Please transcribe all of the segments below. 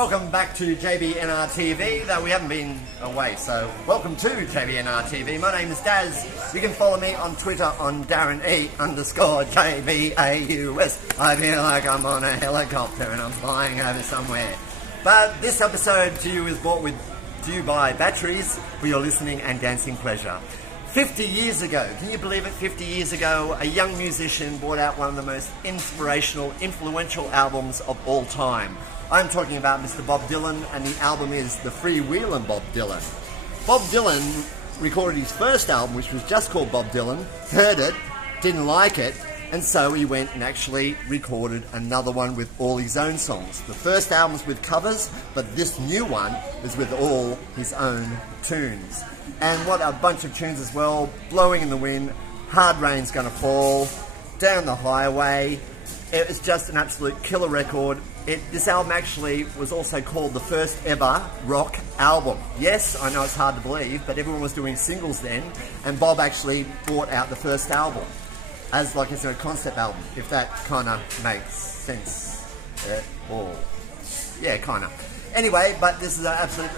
Welcome back to JBNRTV, though we haven't been away, so welcome to JBNRTV. My name is Daz. You can follow me on Twitter on DarrenE_JBAUS. I feel like I'm on a helicopter and I'm flying over somewhere. But this episode to you is brought to you by batteries for your listening and dancing pleasure. 50 years ago, can you believe it? 50 years ago, a young musician brought out one of the most inspirational, influential albums of all time. I'm talking about Mr. Bob Dylan, and the album is the Freewheelin Bob Dylan. Bob Dylan recorded his first album, which was just called Bob Dylan, heard it, didn't like it, and so he went and actually recorded another one with all his own songs. The first album was with covers, but this new one is with all his own tunes. And what a bunch of tunes as well. Blowing in the Wind, Hard Rain's Gonna Fall, Down the Highway. It was just an absolute killer record. This album actually was also called the first ever rock album. Yes, I know it's hard to believe, but everyone was doing singles then, and Bob actually brought out the first album as like a concept album, if that kind of makes sense at all. Yeah, kind of. Anyway, but this is an absolute...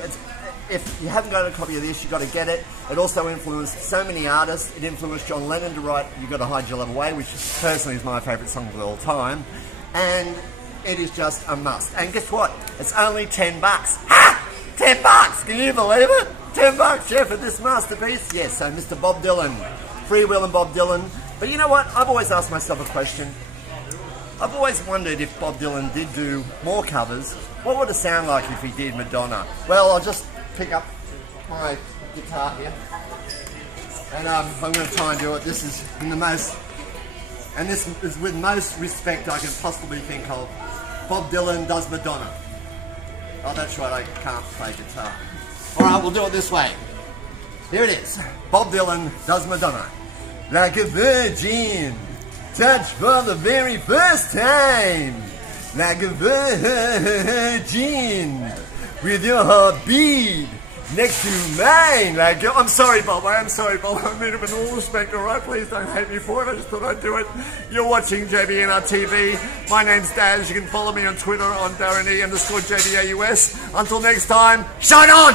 If you haven't got a copy of this, you've got to get it. It also influenced so many artists. It influenced John Lennon to write You've Got to Hide Your Love Away, which personally is my favourite song of all time. And it is just a must. And guess what? It's only $10. Ha! $10! Can you believe it? $10, yeah, for this masterpiece. Yes, so Mr. Bob Dylan, Freewheelin Bob Dylan. But you know what? I've always asked myself a question. I've always wondered if Bob Dylan did do more covers, what would it sound like if he did Madonna? Well, I'll just pick up my guitar here, and I'm going to try and do it. This is in the most, and this is with most respect I can possibly think of. Bob Dylan does Madonna. Oh, that's right, I can't play guitar. Alright, we'll do it this way. Here it is. Bob Dylan does Madonna. Like a virgin, touched for the very first time. Like a virgin, with your heartbeat next to mine. Like, I'm sorry, Bob. I am sorry, Bob. I mean it with all respect, alright? Please don't hate me for it. I just thought I'd do it. You're watching JBNRTV. My name's Daz. You can follow me on Twitter on DarrenE_JBAUS. Until next time, shine on!